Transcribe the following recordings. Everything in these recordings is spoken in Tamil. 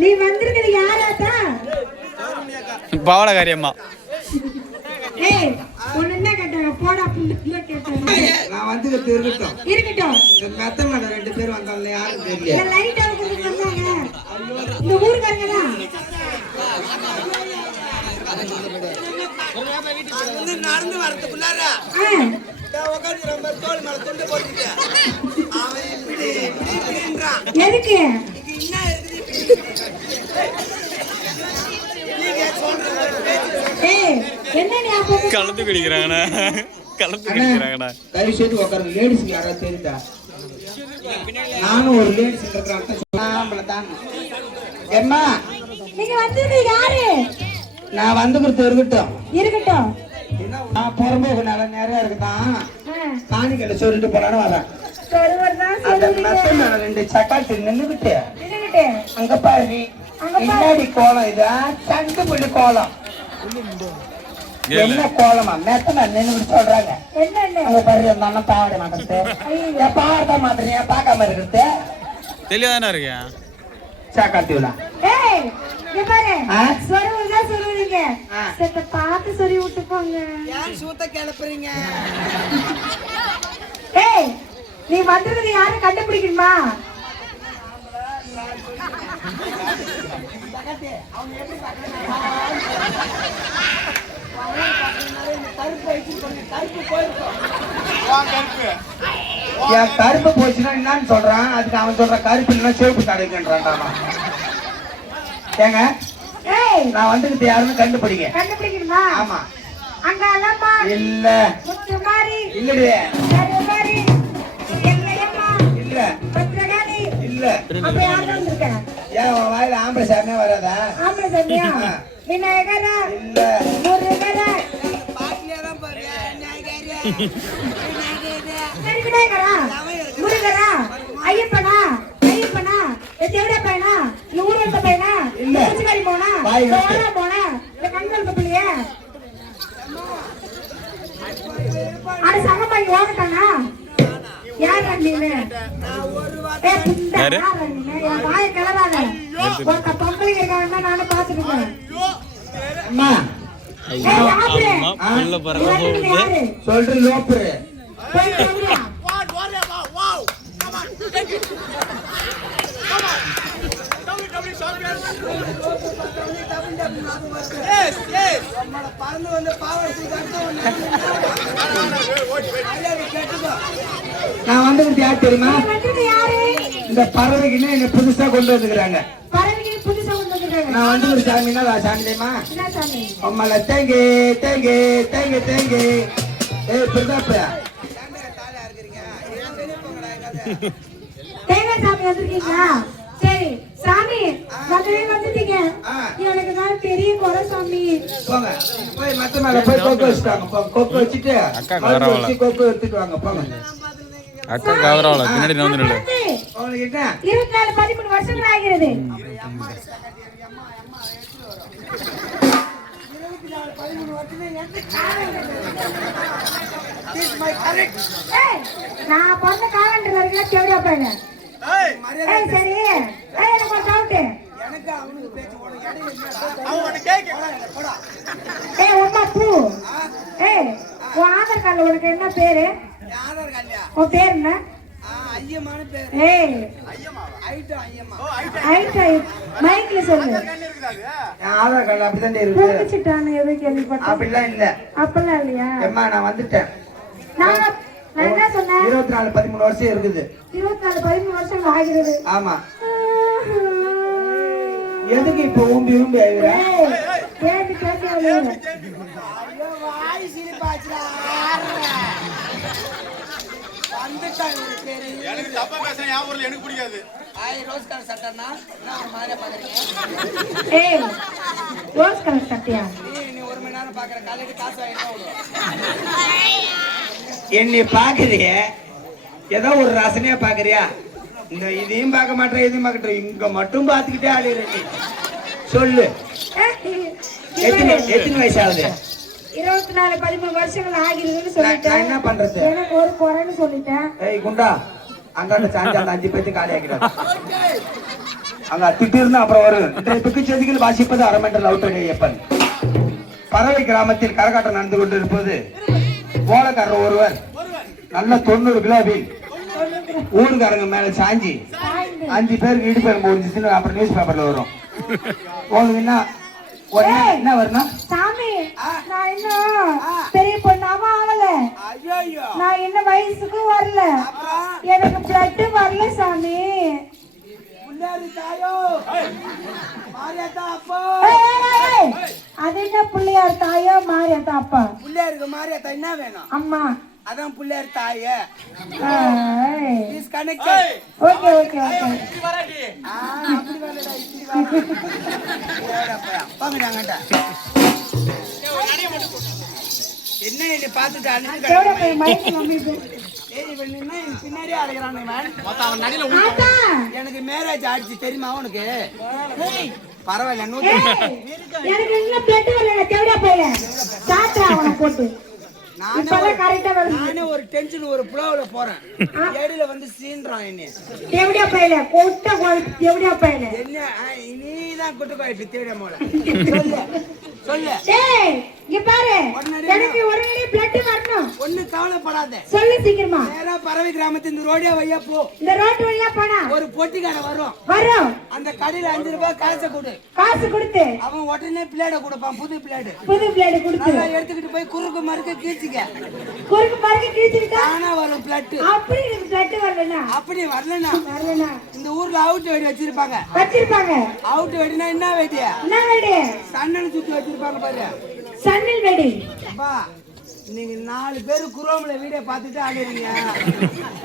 நீ வந்திருக்கிறது யாராத்தா பாவட காரியம்மா ஏய் என்ன கேட்டாங்க? போடா புள்ள கேட்டாங்க. நான் வந்துக்கிறது இருக்கட்டும். இருக்கட்டும் மெத்த ரெண்டு பேர் வந்தாங்க யாரும் தெரியல. லைட் வந்தாங்க. இந்த தான். நடந்து வரதுக்குள்ளார உட்காந்து ரொம்ப தோல் மேல துண்டு போட்டுட்டு அவன் இப்படி இப்படி இப்படின்றான். எதுக்கு? இங்க என்ன கலந்து குடிக்கிறாங்கண்ணா. கலந்து குடிக்கிறாங்கண்ணா. தயவு செய்து உட்காருங்க லேடிஸ்க்கு யாராவது தெரியுதா நானும் ஒரு லேடிஸ் இருக்கிறாங்க ஏம்மா நீங்க வந்திருக்கிறது யாரு? நான் வந்துக்கிறது இருக்கட்டும். இருக்கட்டும். நான் புறம்போக்கு நல்லா நிறைய இருக்குதான். காணிக்கல சொல்லிட்டு போனான்னு வரேன் ரெண்டு சக்காத்தி நின்னுகிட்டு நின்னுகிட்டு அங்க பாரு. அங்க பாரு. பின்னாடி கோலம் இது. சங்கு புள்ளி கோலம். என்ன? கோலமா? மெத்த மேல நின்னுகிட்டு சொல்றாங்க. அங்க பாரு அந்த அண்ணன் பாவாடை மாட்டது ஏன் பாவாடை மாத்திரம் ஏன் பார்க்காம இருக்கிறது. தெளிவாதானே இருக்கேன் சாக்காத்தி விழா. பார்த்து சொறி விட்டு போங்க. சூத்த கிளப்புறீங்க? ஏய் நீ வந்திருக்கிறது யாரு? கண்டுபிடிக்கணுமா? என் கருப்பு போச்சுன்னா என்னன்னு சொல்றான். அதுக்கு அவன் சொல்றான் கருப்பு இல்லைன்னா சிவப்பு தடைக்குன்றான்டாமா ஏங்க நான் வந்துக்கிட்டு யாருன்னு கண்டுபிடிங்க கண்டுபிடிக்கணுமா? ஆமா. அங்க இல்ல. இல்லடி. இல்ல. அப்ப யாரு வந்திருக்க? ஏன் உன் வாயில ஆம்பளை சாமியே வராதா? ஆம்பளை சந்தியா ஆ. விநாயகரா? இல்ல. முருகரா? சரி விநாயகரா? முருகரா? ஐயப்பனா? ஐயப்பனா? தேவடா பையனா? இந்த ஊர் வந்த பையனா? இல்ல. பூச்சிக்காரி போனா. சோழா போனா? இந்த கண்கள் பிள்ளைய. அது சங்கப்பாங்க ஓகட்டானா யார் நீனு ஏ புண்டா யாரு? யார் நீனு என் வாயை கிளறாத ஒருத்த பொம்பளைங்க இருக்காங்கன்னா நானும் பாத்துருக்கேன் அம்மா. சொல்ற லோப்பு. போய் சொல்லுங்க நான் வந்துக்கிட்டு யார் தெரியுமா? இந்த பறவைக்குன்னு என்ன புதுசா கொண்டு வந்துக்கிறாங்க. பறவைக்கு புதுசா கொண்டு வந்திருக்காங்க நான் வந்து ஒரு சாமின்னா நான் சாமி தெரியுமா? உம்மல தேங்கு தேங்கு தேங்கு தேங்கு. பிரதாப் தேங்காய் சாமி வந்திருக்கீங்களா? சரி சாமி வந்தவே வந்துட்டீங்க. எனக்கு தான் பெரிய குறை சாமி. போங்க. போய் மத்த மேல போய் கொக்கு வச்சுட்டாங்க கொக்கு வச்சுட்டு கொக்கு எடுத்துட்டு வாங்க. போங்க. அக்கா கவரவல பின்னாடி நான் வந்து இருபத்தி நாலு பதிமூணு வருஷங்கள் ஆகிறது. நான் பிறந்த காலண்டர்ல இருக்கிற பாருங்க ஏய் சரி. ஏய் எனக்கு ஒரு டவுட் ஏய் உமா பூ. ஏய் உன் ஆதார் கார்டுல உனக்கு என்ன பேரு? உன் பேர் என்ன? ஐயமான பேர். ஏய். மைக்ல சொல்லு. ஆதார் கார்டு அப்படிதான் இருக்கு? பூமிச்சிட்டான்னு எது கேள்விப்பட்டேன் அப்படிலாம் இல்ல. அப்பெல்லாம் இல்லையா? எம்மா நான் வந்துட்டேன். நான் நான் என்ன சொன்னேன்? இருபத்தி நாலு பதிமூணு வருஷம் இருக்குது. இருபத்தி நாலு பதிமூணு வருஷம் ஆகிறது. ஆமா. எதுக்கு இப்ப ஊம்பி ஊம்பி ஆகுற? ஏய், கேட்டு எனக்கு தப்பா பேசுற என் ஊர்ல எனக்கு பிடிக்காது. ஏய் ரோஸ் கலர் சட்டையா? என்னை பாக்குறிய ஏதோ ஒரு ரசனையா பாக்குறியா இந்த இதையும் பார்க்க மாட்டேன் இதையும் பார்க்கற இங்க மட்டும் பாத்துக்கிட்டே ஆளுற நீ சொல்லு. எத்தனை எத்தனை வயசு ஆகுது? இருபத்தி நாலு பதிமூணு வருஷங்கள் ஆகிறதுன்னு நான் நான் என்ன சொல்லிட்டேன் பண்றது? எனக்கு ஒரு குறைன்னு சொல்லிட்டேன். ஏய் குண்டா. அந்தாண்ட சாஞ்சா அந்த அஞ்சு பேர்த்து காலி ஆக்கிடாது அங்க திட்டு இருந்தா அப்புறம் வரும். இன்றைய பிக்கு செய்திகள் வாசிப்பது அரமெண்டல் அவுட்டர் ஐயப்பன். பறவை கிராமத்தில் கரகாட்டம் நடந்து கொண்டிருப்பது ஓலக்காரர் ஒருவர். நல்ல தொண்ணூறு கிலோவில் ஊருக்காரங்க மேல சாஞ்சி. அஞ்சு பேருக்கு இடுப்பேர் முடிஞ்சிச்சுன்னு அப்புறம் நியூஸ் பேப்பர்ல வரும். உங்களுக்கு என்ன வரணும் சாமி நான் இன்னும் பெரிய பொண்ணாம ஆகல. ஐயோ நான் இன்னும் வயசுக்கும் வரல. எனக்கு பிளட் வரல சாமி. மாரியாத்தா. அது என்ன பிள்ளையார் தாயோ மாறியாத்தா அப்பா? பிள்ளையாருக்கு மாரியாத்தா என்ன வேணும்? அம்மா அதான் பிள்ளையார் தாய. Is connected okay okay okay. அப்படி வரலடா இப்படி வர பாங்கடாங்கடா என்ன என்னை பார்த்துட்டு அனுப்பி எவ்வளோ போய் ஏய் இவன் எனக்கு பின்னாடியே அவன் நடில மேரேஜ் ஆயிடுச்சு தெரியுமா உனக்கு? பரவாயில்ல நூத்தி எனக்கு பிளட் வரல அவனை போட்டு. நானே ஒரு டென்ஷன் ஒரு புலவுல போறேன். ஏடியில வந்து சீன்றான் என்ன. தேவடியா போயில கொட்ட தேவடியா போயில என்ன? நீதான் குட்டு கோயிட்டு தேட போல சொல்லு சொல்லு. இங்க பாரு. எனக்கு உடனே பிளட் வரணும். ஒண்ணு கவலைப்படாத. சொல்லு சீக்கிரமா. நேரா பறவை கிராமத்து இந்த ரோடியா வையா போ. இந்த ரோட்டு வழியா போனா? ஒரு பொட்டிக்கார வரும். வரும். அந்த கடையில அஞ்சு ரூபாய் காசை கொடு. காசு கொடுத்து. அவன் உடனே பிளேட கொடுப்பான் புது பிளேடு. புது பிளேடு கொடுத்து. நல்லா எடுத்துக்கிட்டு போய் குறுக்கு மறுக்க கீழ்ச்சிக்க. குறுக்கு மறுக்க கிழிச்சுக்கிட்டா? தானா வரும் பிளட் அப்படி பிளட் வரலனா அப்படி வரலனா வரலனா இந்த ஊர்ல அவுட் வெடி வச்சிருப்பாங்க. வச்சிருப்பாங்க. அவுட் வெடினா என்ன வெடியா என்ன வேடி? சன்னல் சுத்தி வச்சிருப்பாங்க பாரு. சன்னில் வேடி. நீங்க நாலு பேரு குரோம்ல வீடியோ பார்த்துட்டு ஆடுறீங்க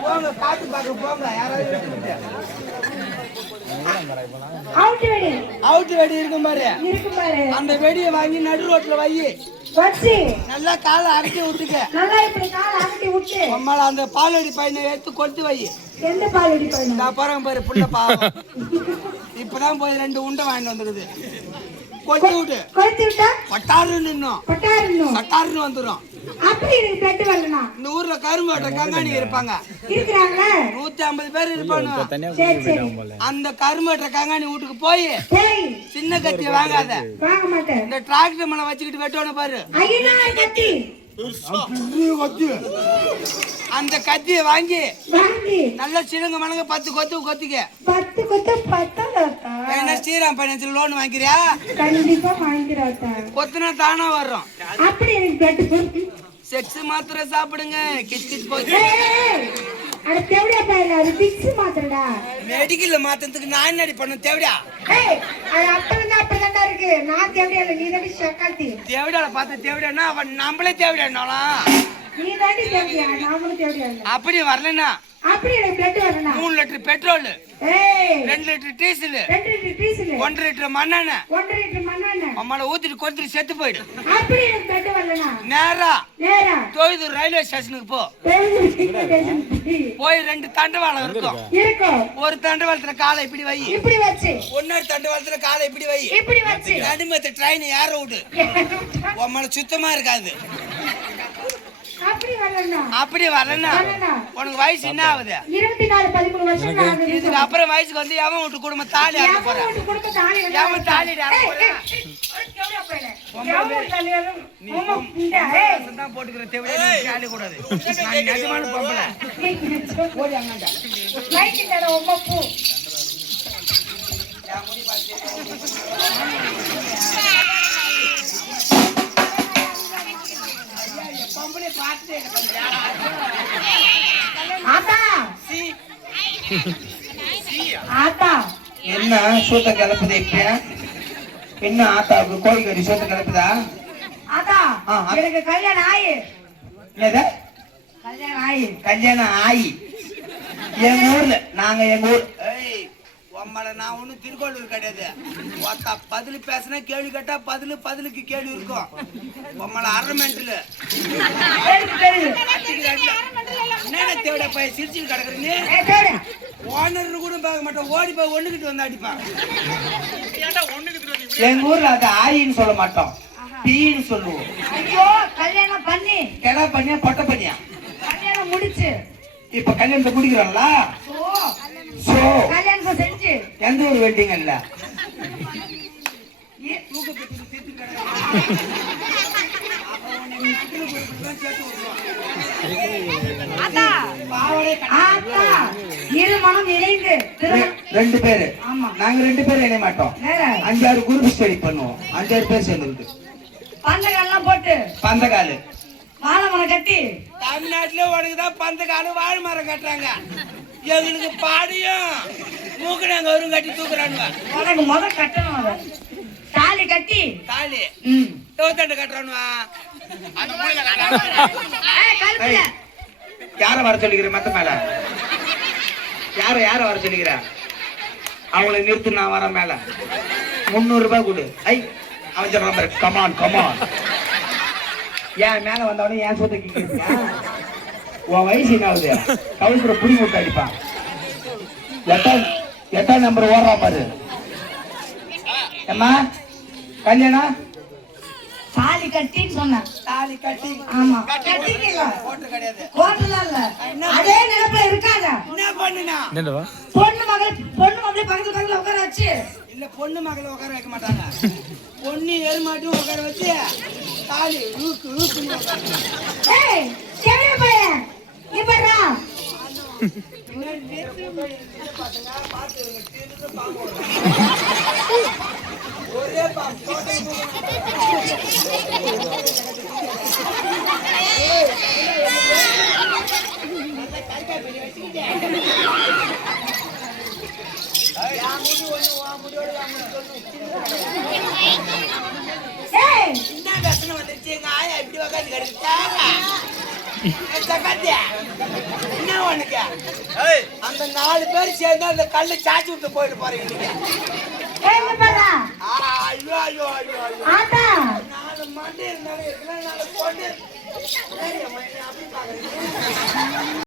போங்க பார்த்து பார்க்க போங்க. யாராவது அவுட் வேடி. அவுட் வெடி இருக்கும் பாரு. இருக்கு பாரு. அந்த வெடியை வாங்கி நடு ரோட்ல வை. வச்சு. நல்லா காலை அரைச்சி விட்டுக்க. நல்லா இப்படி கால் அகட்டி விட்டு. அம்மால அந்த பாலடி பையனை எடுத்து கொளுத்து வை. எந்த பால் அடி போயிடும் நான் பாருங்க பாரு புள்ள பாவம். இப்பதான் போய் ரெண்டு உண்டை வாங்கிட்டு வந்துருக்குது கொளுத்து விட்டு? பட்டாரு நின்னும். பட்டாரணும் சட்டாருன்னு வந்துரும். அப்படி எனக்கு பிளட் வரலனா இந்த ஊர்ல கரும்பு வெட்டுற கங்காணி இருப்பாங்க. இருக்கிறாங்களா? நூத்தி ஐம்பது பேர் சரி சரி. அந்த கரும்பு கங்காணி வீட்டுக்கு போய் சின்ன கத்தி வாங்காத. வாங்க மாட்டேன். இந்த டிராக்டர் மேல வச்சுக்கிட்டு வெட்டணும் பாரு. ஐயோ கத்தி. அந்த கத்தியை வாங்கி நல்லா சிலுங்க மணங்க பத்து கொத்து கொத்திக்க. பத்து கொத்து என்ன ஸ்ரீராம் பைனான்சியல் லோன் வாங்கிக்கிறியா கண்டிப்பா வாங்கிக்கிறாத்தா கொத்துனா தானா வர்றோம். அப்படி எனக்கு செக்ஸ் மாத்திரை சாப்பிடுங்க கிச் கிச் போச்சு. அது பிக்ஸ் மாத்திரடா மெடிக்கல்ல மாத்தறதுக்கு நான் என்னடி பண்ண தேவையா ஏய் அது அப்பதான் அப்படிதான்டா இருக்கு. நான் தேவடியா இல்ல நீ சக்காத்தி பார்த்து தேவையானா அவன் நம்மளே தேவையானாலாம் நீ தாண்டி நாமளும் அப்படி வரலனா அப்படி பிளட் மூணு லிட்டர் பெட்ரோல் ஏய். ரெண்டு லிட்டர் டீசல் ரெண்டு லிட்டர் டீசல். ஒன்றரை லிட்டர் மண்ணெண்ணெய். ஒன்றரை லிட்டர் மண்ணெண்ணெய். அம்மால ஊத்திட்டு கொளுத்திட்டு செத்து போயிடு. அப்படி எனக்கு பிளட் வரலனா நேரா. நேரா. தொய்தூர் ரயில்வே ஸ்டேஷனுக்கு போ. போய் ரெண்டு தண்டவாளம் இருக்கும். இருக்கும் ஒரு தண்டவாளத்துல காலை இப்படி வை. இப்படி வச்சு. ஒன்னொரு தண்டவாளத்துல காலை இப்படி வை. இப்படி வச்சு. நடுமத்த ட்ரெயின் ஏற விடு. உம்மள சுத்தமா இருக்காது. அப்படி வரணும்? உனக்கு வயசு என்ன ஆகுது? இருபத்தி நாலு பதிமூணு வருஷம் நான் ஆகுது. இதுக்கு அப்புறம் வயசுக்கு வந்து எவன் விட்டு குடும்ப தாலி வேணா எவன் தாலி? எவன் போட்டுக்கிற தேவையா தாலி கூடாது நிஜமான பொம்பளை. பூ. என்ன சூத்த கிளப்புது இப்ப? என்ன ஆத்தாவுக்கு கோழிக்கறி சூத்த கிளப்புதா? ஆத்தா. எனக்கு கல்யாணம் ஆயி. என்னது? கல்யாணம் ஆயி. கல்யாணம் ஆயி. எங்க ஊர்ல நாங்க எங்க ஊர் ஏய் உம்மள நான் ஒண்ணும் திருக்கோளூர் கிடையாது. ஒத்தா பதில் பேசினா கேள்வி கேட்டா பதில் பதிலுக்கு கேள்வி இருக்கும். உம்மள அரை மென்டல் தெரியுது, தெரியுது. என்னடா தேவையா போய் சிரிச்சுட்டு கிடக்குறீங்க. ஓனர் கூட பார்க்க மாட்டோம் ஓடி போய் ஒண்ணுக்கிட்டு வந்து அடிப்பான். எங்க ஊர்ல அது ஆயின்னு சொல்ல மாட்டோம். பீன்னு சொல்லுவோம். ஐயோ, கல்யாணம் பண்ணி. கிடா பண்ணியா பொட்டை பண்ணியா? கல்யாணம் முடிச்சு. இப்ப கல்யாணத்தை குடிக்கிறோம்ல ஓ, சோ. வெயிட் எந்த ஊர் மனம் இணைந்து. திருமணம் ரெண்டு பேரு. நாங்க ரெண்டு பேரும் இணைய மாட்டோம். அஞ்சாறு குரூப் ஸ்டடி பண்ணுவோம். அஞ்சாறு பேர் சேர்ந்துக்கிட்டு பந்தகம்லாம் போட்டு. பந்தகாலு மாலை மரம் கட்டி. தமிழ்நாட்டுல உனக்கு தான் பந்த காலம் வாழை மரம் கட்டுறாங்க. எங்களுக்கு பாடியும். மூக்கணாங்க வரும் கட்டி தூக்குறானுங்க உனக்கு முத கட்டணும் தாலி கட்டி. தாலி. ம். தோத்தாண்டு கட்டுறானுவா. ஏய், கழுத்துல. ஏய், யார வர சொல்லிக்கிற மத்த மேல? யார யார வர சொல்லிக்கிற? அவங்கள நிறுத்து நான் வரேன் மேல. முந்நூறு ரூபாய் கொடு. ஐ அவன் சொல்றான் பாரு கமான் கமான் ஏன் மேல வந்தவனே ஏன் சொத்தை கேட்கிறீங்க உன் வயசு என்ன ஆகுது? கவுன்சிலர் புடி விட்டு அடிப்பான். எட்டாம் எட்டாம் நம்பர் ஓடுறான் பாரு. ஏம்மா? கல்யாணம் தாலி கட்டின்னு சொன்னேன் தாலி கட்டி. ஆமா. கட்டிக்கல போட்டு கிடையாது. கோட்டல இல்ல. அதே நிலப்புல இருக்காங்க என்ன பண்ணுனா? என்னடா? பொண்ணு மகள் பொண்ணு மகளே பக்கத்துல பக்கத்துல உட்கார வச்சு. இல்ல பொண்ணு மகளை உட்கார வைக்க மாட்டாங்க. பொண்ணு எருமாட்டும் உட்கார வச்சு தாலி ஊக்கு உட்கார ஏய் செவிய பையன். ஏய் என்ன பிரச்சனை வந்துருச்சு? எங்க ஆயா இப்படி உக்காந்து கிடக்குறாங்க சக்காத்தி என்ன உனக்கு அந்த நாலு பேர் சேர்ந்து அந்த கல்லு சாச்சி விட்டு போயிட்டு போறீங்க நீங்க ஏய் இப்படா ஆ, ஐயோ ஐயோ ஐயோ நாலு மண்டை இருந்தாலும் இருக்கலாம் நாலு பொண்ணு